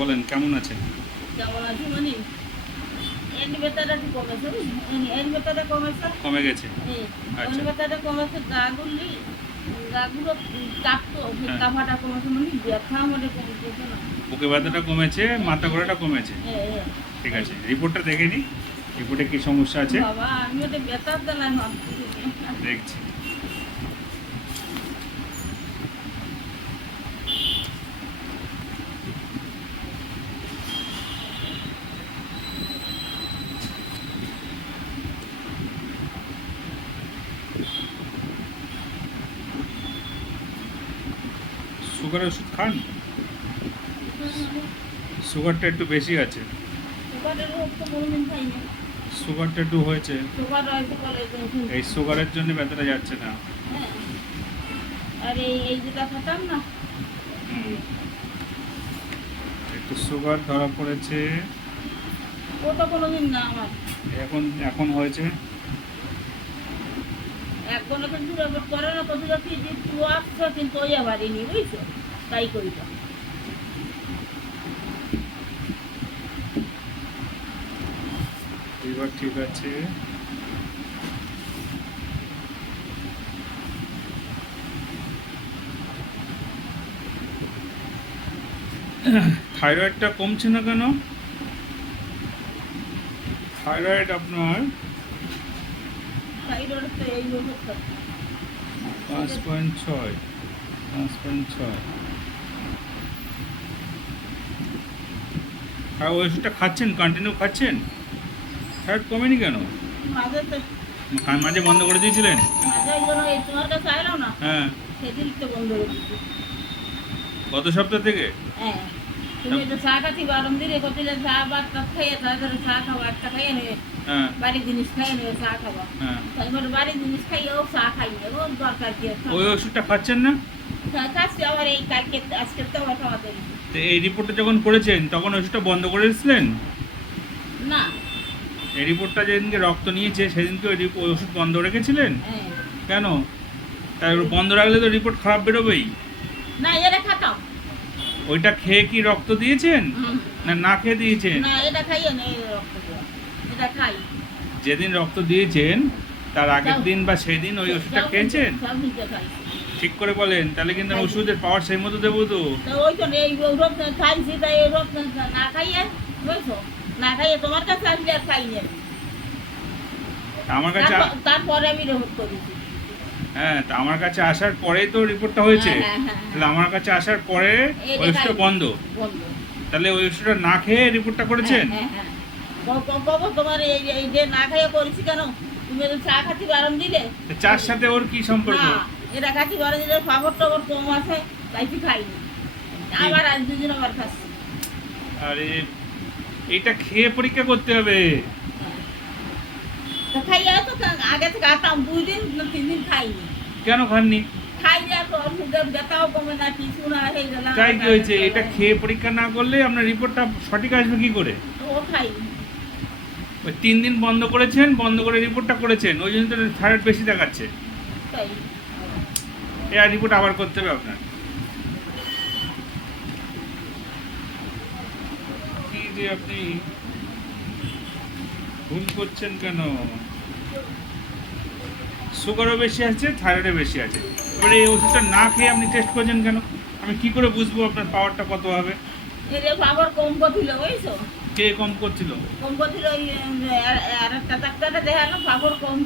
বলেন কেমন আছেন? কেমন আছি মানে এনি বেতাটা একটু কমেছে, এনি বেতাটা কমেছে, কমে গেছে? এনি আচ্ছা। বেতাটা কমেছে, গাগুলো কাঁপতো, হ্যাঁ। কাঁপাটা কমেছে মানে ব্যথা আমাদের কমতেছে না। বুকে ব্যথাটা কমেছে, মাথা ঘোরাটা কমেছে। ঠিক আছে, রিপোর্টটা দেখে নিই। রিপোর্টে কি সমস্যা আছে বাবা আমি ওটা ব্যথার দ্বারা ভাবছি। দেখছি। সুগারের ওষুধ খান? সুগারটা একটু বেশি আছে। সুগারের রোগ তো কোনোদিন খাইনি। সুগারটা একটু হয়েছে। সুগার হয়তো বলে এই সুগারের জন্য ব্যথাটা যাচ্ছে না। হ্যাঁ, আর এই যেটা খেতাম না, একটু সুগার ধরা পড়েছে। ও তো কোনোদিন না আমার। এখন এখন হয়েছে। একজনে কিন্তু রেকর্ড করে না, কত কি যে তুই আসছো কিন্তু ওই আবারই বুঝছো, তাই করিবা। এবার ঠিক আছে। থাইরয়েডটা কমছে না কেন? থাইরয়েড আপনার থাইরয়েড তো এই ওষুধ খাচ্ছে। 5.6 5.6। আর ওই ওষুধটা খাচ্ছেন, কন্টিনিউ খাচ্ছেন? থাইরয়েড কমেনি কেন? মাঝে তো মাঝে বন্ধ করে দিয়েছিলেন? মাঝে এই জন্য এই তোমার কাছে আইলো না, হ্যাঁ। সেদিন তো বন্ধ করে দিচ্ছি। গত সপ্তাহ থেকে? হ্যাঁ, তুমি তো চা খাচ্ছি বারণ দিলে কতিলে চা বারটা খাইয়ে তারপরে চা খাবো, একটা খাইয়ে নেবে, হ্যাঁ বাড়ির জিনিস খাইয়ে নেবে, চা খাবো। হ্যাঁ। তারপরে বাড়ির জিনিস খাইয়েও চা খাইয়ে ও দরকার কি আছে? ওই ওষুধটা খাচ্ছেন না? খাচ্ছি আবার এই কালকে আজকে তো আবার খাওয়াতে দিচ্ছি। তো এই রিপোর্টটা যখন করেছেন তখন ওষুধটা বন্ধ করে দিয়েছিলেন? না। এই রিপোর্টটা যেদিনকে রক্ত নিয়েছে সেদিনকে ওই ওষুধ বন্ধ রেখেছিলেন? হ্যাঁ। কেন? তাই বন্ধ রাখলে তো রিপোর্ট খারাপ বেরোবেই। না এটা খাতাম। ওইটা খেয়ে কি রক্ত দিয়েছেন হুম। না না খেয়ে দিয়েছেন? না এটা খাইয়ে না, এই রক্ত দেওয়া। এটা খাই। যেদিন রক্ত দিয়েছেন তার আগের দিন বা সেই দিন ওই ওষুধটা খেয়েছেন? সব নিজে খাই। ঠিক করে বলেন, তাহলে কিন্তু আমি ওষুধের পাওয়ার সেই মতো দেবো তো। তো ওই জন্য এই রোগ খাইছি, তাই এই রোগ না খাইয়ে বুঝছো, না খাইয়ে তোমার কাছে আসলে আর খাইনি আমি। আমার কাছে তারপরে আমি রোগ করেছি। হ্যাঁ, তা আমার কাছে আসার পরেই তো রিপোর্টটা হয়েছে। হ্যাঁ। তাহলে আমার কাছে আসার পরে এই ওই ওষুধটা বন্ধ। বন্ধ। তাহলে ওই ওষুধটা না খেয়ে রিপোর্টটা করেছেন? হ্যাঁ। বাবা তোমার এই যে না খাইয়ে করেছি কেন? তুমি তো চা খাচ্ছি বারণ দিলে। তো চার সাথে ওর কি সম্পর্ক? না, এটা খাচ্ছি বারণ দিলে পাপড় টাপড় কম আছে, তাই কি খাইনি। আবার আজ দুদিন আবার খাচ্ছি। আরে এটা খেয়ে পরীক্ষা করতে হবে। তো খাইয়া তো আগে থেকে আতাম 2 দিন না 3 দিন খাইনি। কেন খাননি? খাইয়া তো মুখে ব্যথাও কমে না, কিছু না, হয়ে গেল। তাই কি হয়েছে? এটা খেয়ে পরীক্ষা না করলে আপনার রিপোর্টটা সঠিক আসবে কি করে? ও খাইনি। ওই 3 দিন বন্ধ করেছেন, বন্ধ করে রিপোর্টটা করেছেন, ওই জন্য তো থাইরয়েড বেশি দেখাচ্ছে। তাই এই রিপোর্ট আবার করতে হবে আপনার। কি যে আপনি ভুল করছেন কেন? সুগারও বেশি আছে, থাইরয়েডও বেশি আছে। এবারে এই ওষুধটা না খেয়ে আপনি টেস্ট করছেন কেন? আমি কি করে বুঝবো আপনার পাওয়ারটা কত হবে? এর পাপড় কম করছিল বুঝছো, কে কম করছিল? কম করছিল। ওই আর একটা ডাক্তারটা দেখানো পাপড় কম